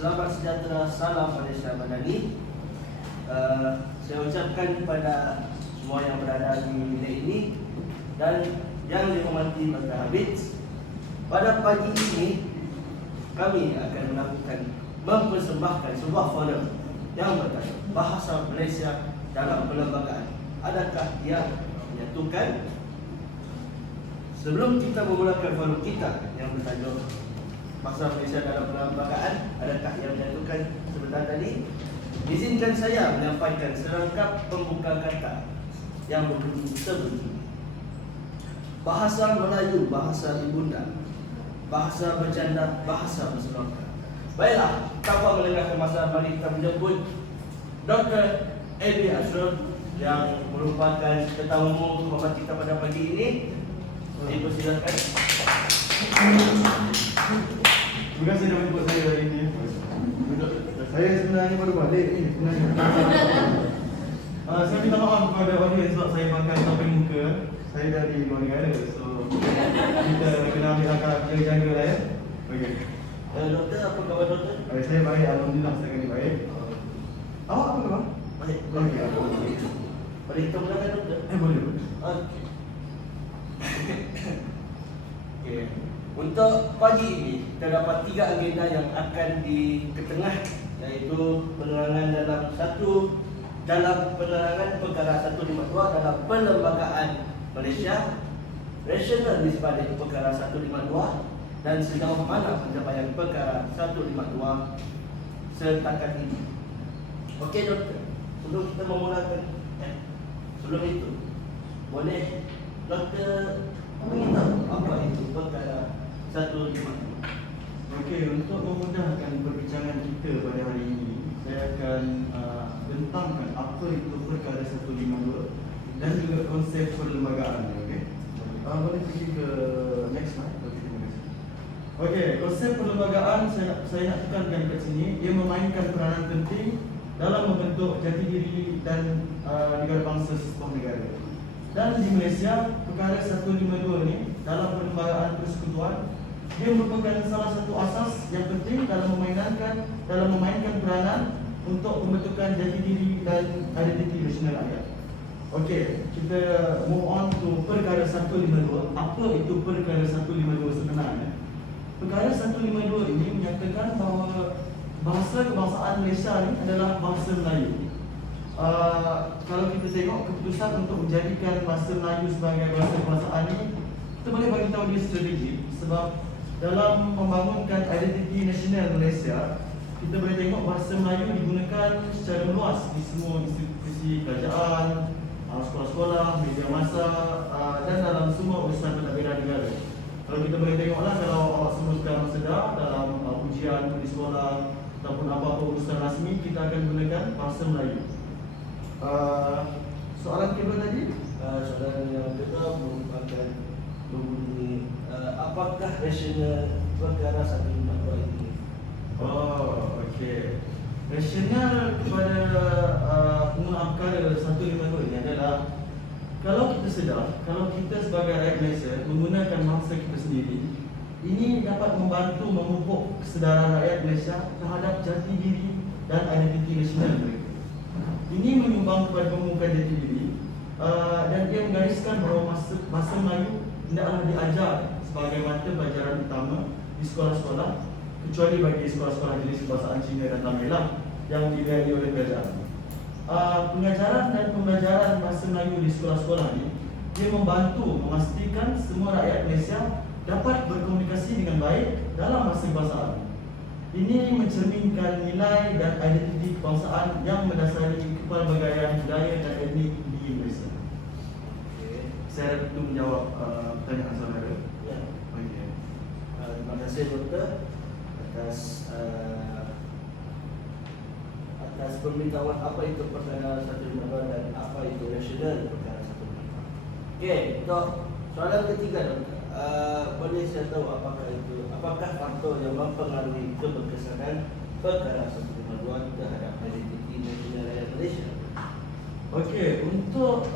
Selamat sejahtera, salam Malaysia Madani. Saya ucapkan kepada semua yang berada di bilik ini dan yang dihormati Dr. Habib. Pada pagi ini kami akan mempersembahkan sebuah forum yang bertajuk Bahasa Malaysia dalam Perlembagaan. Adakah yang menyatukan? Sebelum kita memulakan forum kita yang bertajuk Bahasa Malaysia dalam Perlembagaan, adakah yang menyatukan sebentar tadi? Izinkan saya menyampaikan serangkap pembuka kata yang berbunyi sebegini. Bahasa Melayu, bahasa ibunda, bahasa bercanda, bahasa berselokan. Baiklah, tanpa melengahkan masa, mari kita menjemput Dr. A.B. Ashraf yang merupakan tetamu hormat kita pada pagi ini. Dipersilakan. Terima kasih dah menjemput saya hari ini. Saya sebenarnya baru balik ni sebenarnya. Saya minta maaf kepada audiens sebab saya pakai topeng muka. Saya dari luar negara, so kita kena ambil langkah jaga lah ya. Okey. Doktor, apa khabar doktor? Saya baik, alhamdulillah saya kena baik. Awak apa khabar? Baik. Okey. Mari kita mulakan doktor. Boleh. Okey. Okey. Untuk pagi ini terdapat 3 agenda yang akan diketengah, iaitu penerangan dalam penerangan perkara 152 dalam Perlembagaan Malaysia, rasional di sebalik perkara 152 dan sejauh mana pencapaian perkara 152 setakat ini. Okey doktor, sebelum kita memulakan sebelum itu boleh doktor beritahu apa itu perkara 152? Okey, untuk memudahkan perbincangan kita pada hari ini, saya akan bentangkan apa itu perkara 152 dan juga konsep perlembagaan. Okey. Boleh pergi ke next slide. Okey, terima kasih. Okey, konsep perlembagaan saya nak tekankan kat sini, ia memainkan peranan penting dalam membentuk jati diri dan negara bangsa sebuah negara. Dan di Malaysia, perkara 152 ni dalam perlembagaan persekutuan, dia merupakan salah satu asas yang penting dalam memainkan peranan untuk pembentukan jati diri dan identiti nasional rakyat. Okey, kita move on to perkara 152. Apa itu perkara 152 sebenarnya? Perkara 152 ini menyatakan bahawa bahasa kebangsaan Malaysia ni adalah bahasa Melayu. Kalau kita tengok keputusan untuk menjadikan bahasa Melayu sebagai bahasa kebangsaan ini, kita boleh bagi tahu dia strategi sebab dalam membangunkan identiti nasional Malaysia, kita boleh tengok bahasa Melayu digunakan secara meluas di semua institusi kerajaan, sekolah-sekolah, media massa dan dalam semua urusan pentadbiran negara. Kalau kita boleh tengoklah, kalau awak semua sekarang sedar dalam ujian di sekolah ataupun apa-apa urusan rasmi, kita akan gunakan bahasa Melayu. Soalan kedua tadi? Soalan yang kedua merupakan berbunyi apakah rasional perkara 152 ini? Oh, okey. Rasional kepada penggunaan perkara 152 ini adalah, kalau kita sedar, kalau kita sebagai rakyat Malaysia menggunakan bahasa kita sendiri, ini dapat membantu memupuk kesedaran rakyat Malaysia terhadap jati diri dan identiti nasional mereka. Ini menyumbang kepada pembukaan jati diri dan dia menggariskan bahawa bahasa Melayu hendaklah diajar sebagai mata pelajaran utama di sekolah-sekolah, kecuali bagi sekolah-sekolah jenis bahasa Cina dan Tamil yang dibiayai oleh kerajaan. Pengajaran dan pembelajaran bahasa Melayu di sekolah-sekolah ini, dia membantu memastikan semua rakyat Malaysia dapat berkomunikasi dengan baik dalam bahasa kebangsaan. Ini mencerminkan nilai dan identiti kebangsaan yang mendasari kepelbagaian budaya dan etnik di Malaysia. Okay. Saya harap itu menjawab pertanyaan saudara. Ya. Okay. Terima kasih doktor atas pemberitahuan apa itu perkara 152 dan apa itu rasional perkara 152. Okey, untuk soalan ketiga doktor, boleh saya tahu apakah faktor yang mempengaruhi keberkesanan perkara 152 terhadap identiti nasional rakyat Malaysia? Okey, untuk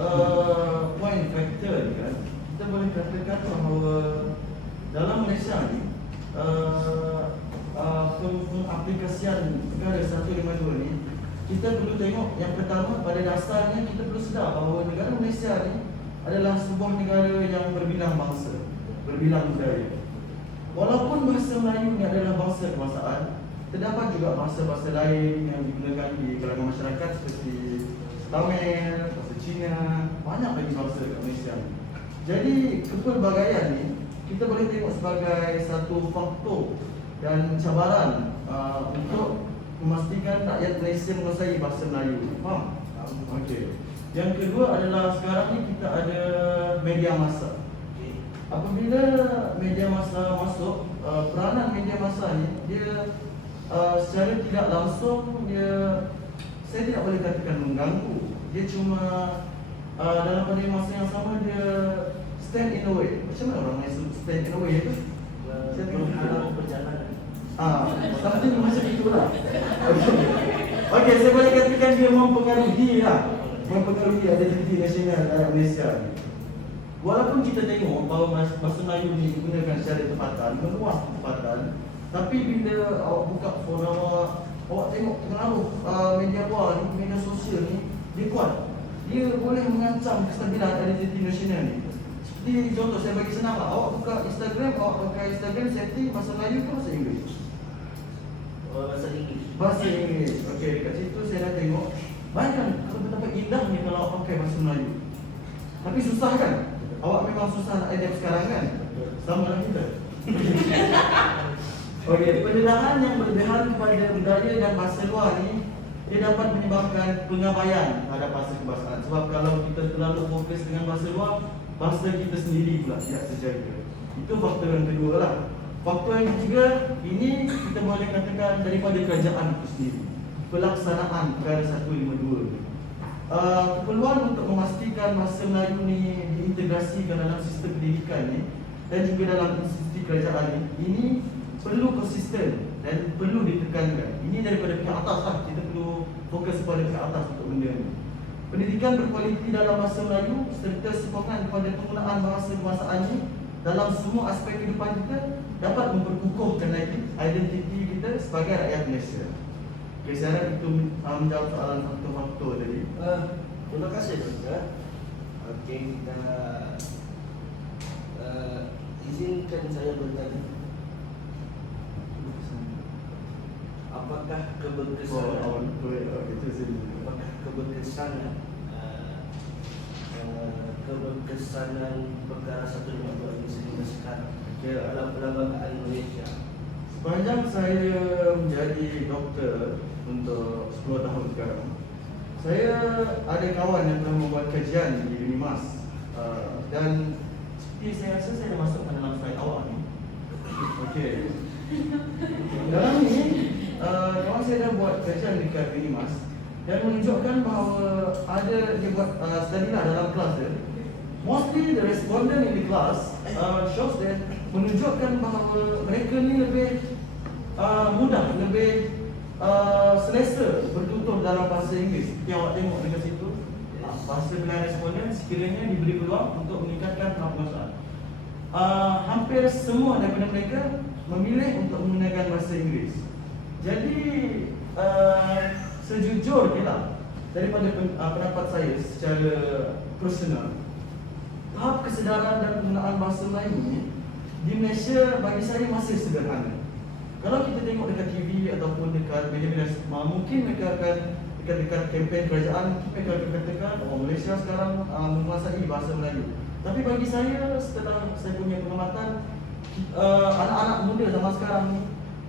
point factor ni kan, kita boleh katakan bahawa dalam Malaysia ni pengaplikasian perkara 152 ni, kita perlu tengok yang pertama, pada dasarnya kita perlu sedar bahawa negara Malaysia ni adalah sebuah negara yang berbilang bangsa, berbilang budaya. Walaupun bahasa Melayu ni adalah bahasa kebangsaan, terdapat juga bahasa-bahasa lain yang digunakan di kalangan masyarakat seperti Tamil, bahasa Cina, banyak lagi bahasa kat Malaysia ni. Jadi kepelbagaian ni kita boleh tengok sebagai satu faktor dan cabaran untuk memastikan rakyat Malaysia menguasai bahasa Melayu. Faham? Okey. Yang kedua adalah sekarang ni kita ada media massa. Apabila media massa masuk, peranan media massa ni dia secara tidak langsung saya tidak boleh katakan mengganggu. Dia cuma dalam pada masa yang sama dia stand in a way. Macam mana orang main stand in a way tu? Saya tengok perjalanan. Something macam itulah. Okey, saya boleh katakan dia mempengaruhi lah. Mempengaruhi identiti nasional dalam Malaysia ni. Walaupun kita tengok bahawa bahasa Melayu ni digunakan secara tempatan, meluas tempatan, tapi bila awak buka phone awak tengok pengaruh media luar ni, media sosial ni, dia kuat. Dia boleh mengancam kestabilan identiti nasional ni. Seperti contoh, saya bagi senang lah. Awak buka Instagram, awak pakai Instagram setting bahasa Melayu ke bahasa Inggeris? Bahasa Inggeris. Bahasa Inggeris. Okey, dekat situ saya dah tengok. Bayangkan betapa indahnya kalau awak pakai bahasa Melayu. Tapi susah kan? Awak memang susah nak adapt sekarang kan? Sama lah kita. Okey, pendedahan yang berlebihan kepada budaya dan bahasa luar ni, dia dapat menyebabkan pengabaian terhadap bahasa kebangsaan. Sebab kalau kita terlalu fokus dengan bahasa luar, bahasa kita sendiri pula tidak terjaga. Itu faktor yang kedua lah. Faktor yang ketiga, ini kita boleh katakan daripada kerajaan itu sendiri. Pelaksanaan perkara 152. Keperluan untuk memastikan bahasa Melayu ni diintegrasikan dalam sistem pendidikan ni dan juga dalam institusi kerajaan ini perlu konsisten dan perlu ditekankan. Ini daripada pihak atas lah. Kita perlu fokus pada pihak atas untuk benda ni. Pendidikan berkualiti dalam bahasa Melayu serta sokongan kepada penggunaan bahasa kebangsaan ini dalam semua aspek kehidupan kita dapat memperkukuhkan lagi identiti kita sebagai rakyat Malaysia. Okay, saya harap itu menjawab soalan faktor-faktor tadi. Terima kasih Doktor. Okey, kita izinkan saya bertanya. Apakah keberkesanan keberkesanan perkara 152 ini sehingga sekarang dalam perlembagaan Malaysia? Sepanjang saya menjadi doktor untuk 10 tahun sekarang, saya ada kawan yang telah membuat kajian di UNIMAS dan seperti saya rasa saya dah masuk ke dalam slide awak ni. Okey. Dalam ni kawan saya dah buat kajian dekat UNIMAS dan menunjukkan bahawa ada dia buat study lah dalam kelas dia. Mostly the respondent in the class shows that menunjukkan bahawa mereka ni lebih mudah, lebih selesa bertutur dalam bahasa Inggeris. Yang awak tengok dekat situ, bahasa pilihan responden sekiranya diberi peluang untuk meningkatkan penguasaan. Hampir semua daripada mereka memilih untuk menggunakan bahasa Inggeris. Jadi sejujurnya daripada pendapat saya secara personal, tahap kesedaran dan penggunaan bahasa Melayu ni di Malaysia bagi saya masih sederhana. Kalau kita tengok dekat TV ataupun dekat media-media, mungkin mereka akan dekat kempen kerajaan, mereka akan katakan Malaysia sekarang menguasai bahasa Melayu. Tapi bagi saya, setelah saya punya pengamatan, anak-anak muda zaman sekarang ni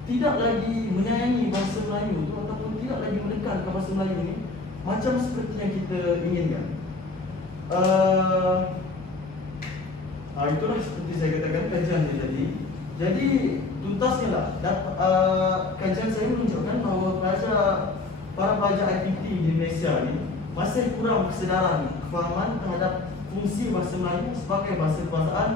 tidak lagi menyayangi bahasa Melayu tu ataupun tidak lagi menekankan bahasa Melayu ni macam seperti yang kita inginkan. Itulah seperti saya katakan kajian dia tadi. Jadi tuntasnya lah, kajian saya menunjukkan bahawa para pelajar IPT di Malaysia ni masih kurang kesedaran, kefahaman terhadap fungsi bahasa Melayu sebagai bahasa kebangsaan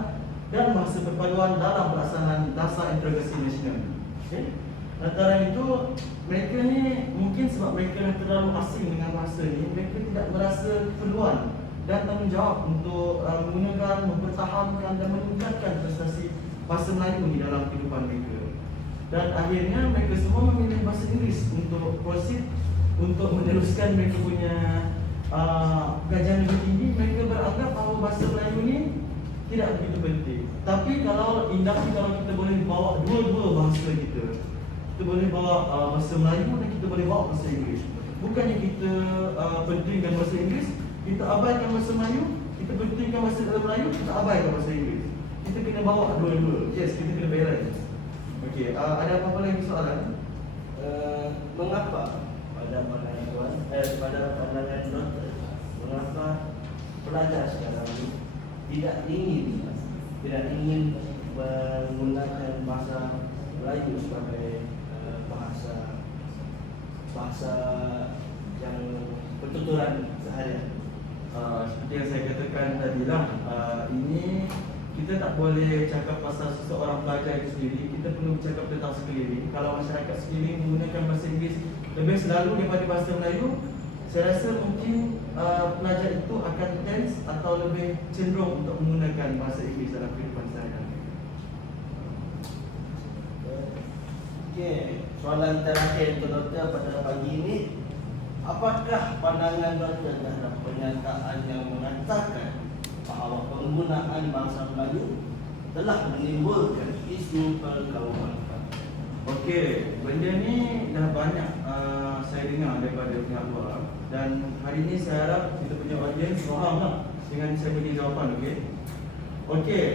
dan bahasa perpaduan dalam pelaksanaan dasar interogasi nasional. Okay? Antara itu, mereka ni mungkin sebab mereka dah terlalu asing dengan bahasa ni, mereka tidak merasa keperluan dan tanggungjawab untuk menggunakan, mempertahankan dan meningkatkan prestasi bahasa Melayu ni dalam kehidupan mereka. Dan akhirnya mereka semua memilih bahasa Inggeris untuk proceed, untuk meneruskan mereka punya kajian lebih tinggi. Mereka beranggap bahawa bahasa Melayu ni tidak begitu penting. Tapi kalau kita boleh bawa dua-dua bahasa kita boleh bawa bahasa Melayu dan kita boleh bawa bahasa Inggeris. Bukannya kita pentingkan bahasa Inggeris, kita abaikan bahasa Melayu, kita pentingkan bahasa Melayu, kita abaikan bahasa Inggeris. Kita kena bawa dua-dua. Yes, kita kena balance. Okey, ada apa-apa lagi soalan? Mengapa pada pandangan doktor, mengapa pelajar sekarang ini tidak ingin menggunakan bahasa Melayu sebagai bahasa yang pertuturan seharian? Seperti yang saya katakan tadi lah, ini kita tak boleh cakap pasal seseorang pelajar itu sendiri. Kita perlu bercakap tentang sekeliling. Kalau masyarakat sekeliling menggunakan bahasa Inggeris lebih selalu daripada bahasa Melayu, saya rasa mungkin pelajar itu akan tense atau lebih cenderung untuk menggunakan bahasa Inggeris dalam kehidupan sehari-hari. Okey, soalan terakhir untuk doktor pada pagi ini, apakah pandangan doktor terhadap pernyataan yang mengatakan bahawa penggunaan bahasa Melayu telah menimbulkan isu perkauman? Okey, benda ni dah banyak saya dengar daripada pihak luar, dan hari ini saya harap kita punya audiens faham lah dengan saya beri jawapan. Okey,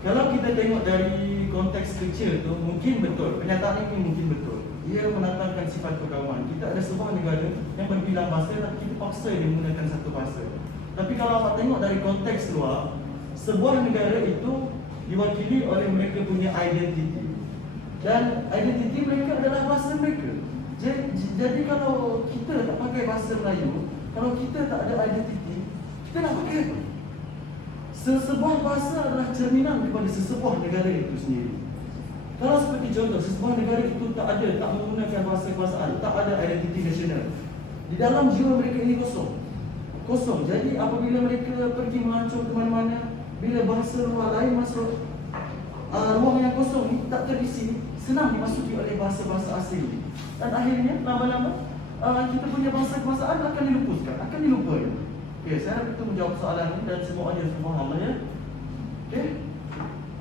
kalau kita tengok dari konteks kecil tu, mungkin betul pernyataan ini mungkin betul. Ia menantangkan sifat perkauman. Kita ada sebuah negara yang berbilang bahasa dan kita paksa dia menggunakan satu bahasa. Tapi kalau awak tengok dari konteks luar, sebuah negara itu diwakili oleh mereka punya identiti. Dan identiti mereka adalah bahasa mereka. Jadi kalau kita tak pakai bahasa Melayu, kalau kita tak ada identiti, kita nak pakai apa? Sesebuah bahasa adalah cerminan kepada sesebuah negara itu sendiri. Kalau seperti contoh, sesebuah negara itu tak menggunakan bahasa kebahasaan, tak ada identiti nasional, di dalam jiwa mereka ini kosong. Jadi apabila mereka pergi melancong ke mana-mana, bila bahasa luar lain masuk, ruang yang kosong ni tak terisi, senang dimasuki oleh bahasa-bahasa asing. Dan akhirnya lama-lama kita punya bahasa kebahasaan akan dilupakan. Okey, saya harap itu menjawab soalan ini dan semua audiens faham ya. Okey.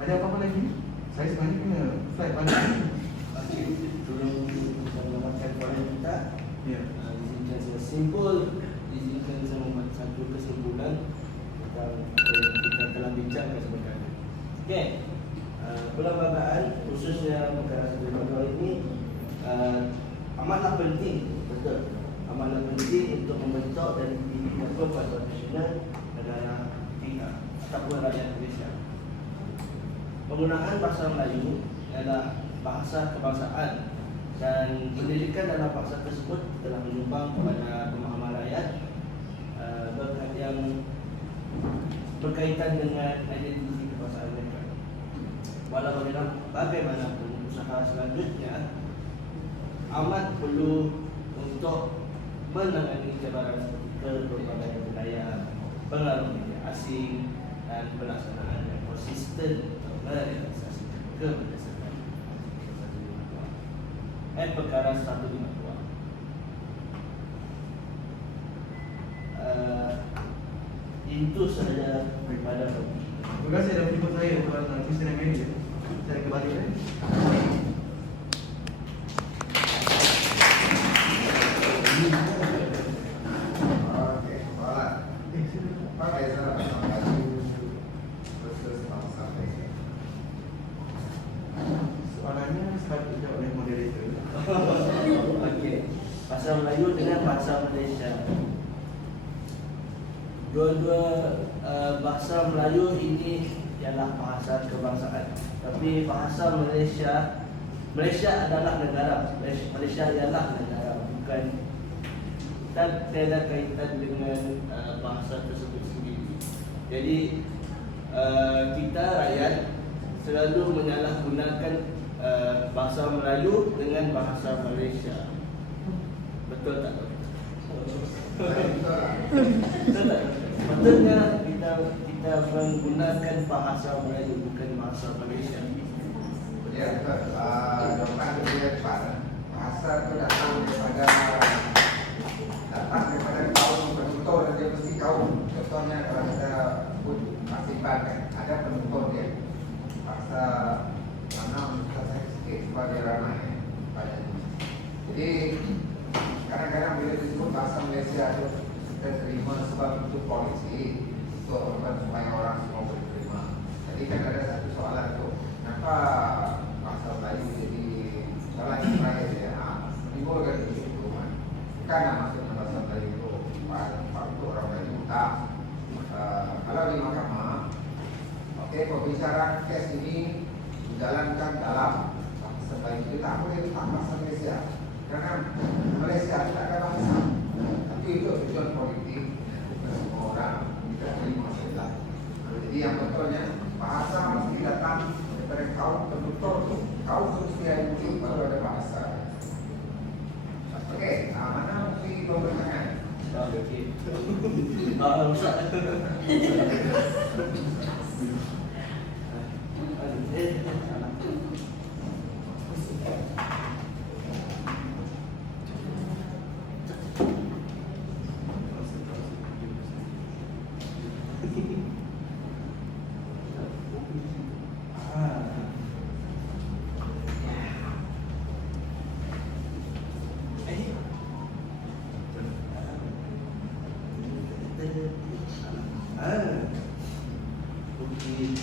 Ada apa-apa lagi? Saya sebenarnya kena slide panjang. Okey, tolong selamatkan soalan kita. Ya. Izinkan saya simpul, izinkan saya membuat satu kesimpulan tentang apa yang kita telah bincangkan sebenarnya. Okey. Perlembagaan khususnya perkara satu ini amatlah penting, betul. Amatlah penting untuk membentuk dan didirikan persatuan nasional negara kita ataupun rakyat Malaysia. Penggunaan bahasa Melayu adalah bahasa kebangsaan dan pendidikan dalam bahasa tersebut telah menyumbang kepada pemahaman rakyat yang berkaitan dengan identiti kebangsaan mereka. Walau bagaimanapun usaha selanjutnya amat perlu untuk menangani cabaran kepelbagaian budaya, pengaruh media asing dan pelaksanaan yang konsisten untuk merealisasikan keberdesakan perkara 152. Itu sahaja daripada Terima kasih dah menjemput saya Tuan Christian Manager. Saya kembali. Soalannya sekali dijawab oleh moderator. Okey. Bahasa Melayu dengan bahasa Malaysia. Dua-dua bahasa Melayu ini ialah bahasa kebangsaan. Tapi bahasa Malaysia adalah negara. Malaysia ialah negara, bukan dan tiada kaitan dengan bahasa tersebut sendiri. Jadi kita rakyat selalu menyalahgunakan bahasa Melayu dengan bahasa Malaysia. Betul tak? Betul tak? Betulnya kita menggunakan bahasa Melayu bukan bahasa Malaysia. Ya, betul. Jawapan lebih cepat. Bahasa itu datang daripada kaum penutur, dia mesti kaum. Contohnya kalau kita sebut Masibat kan, ada penutur dia. Bahasa mana saya sikit sebagai ramai pada. Jadi kadang-kadang bila disebut bahasa Malaysia itu kita terima sebab itu polisi, untuk supaya orang semua boleh terima. Jadi kan ada satu soalan tu, kenapa bahasa Melayu jadi soalan yang terakhir dia menimbulkan isu kan? Bukan maksudnya bahasa Melayu itu untuk orang Melayu tak. Kalau di mahkamah, okey, pembicaraan kes ini dijalankan dalam bahasa Melayu. Kita tak boleh letak bahasa Malaysia, kerana Malaysia tidak ada bahasa. Tapi itu tujuan politik, bukan semua orang tidak terima masalah. Jadi yang betulnya bahasa mesti datang daripada kaum penutur tu, kaum mesti ada bukti baru ada bahasa. Okey, mana bukti pembentangan? Okey. Rusak.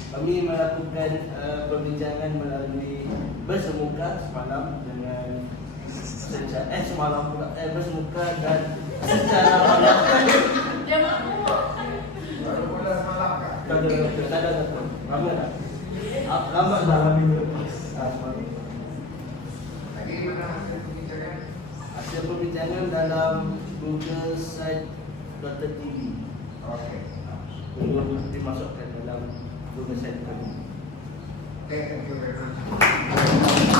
Kami melakukan perbincangan melalui bersemuka semalam dengan semalam pula bersemuka dan secara Dia mahu. Baru mula semalam kan? tak ada lama dah. Lambat dah. Lagi mana hasil perbincangan? Hasil perbincangan dalam Google Site.tv. Okey. Untuk dimasukkan dalam Google Site kami. Okay, thank you very much.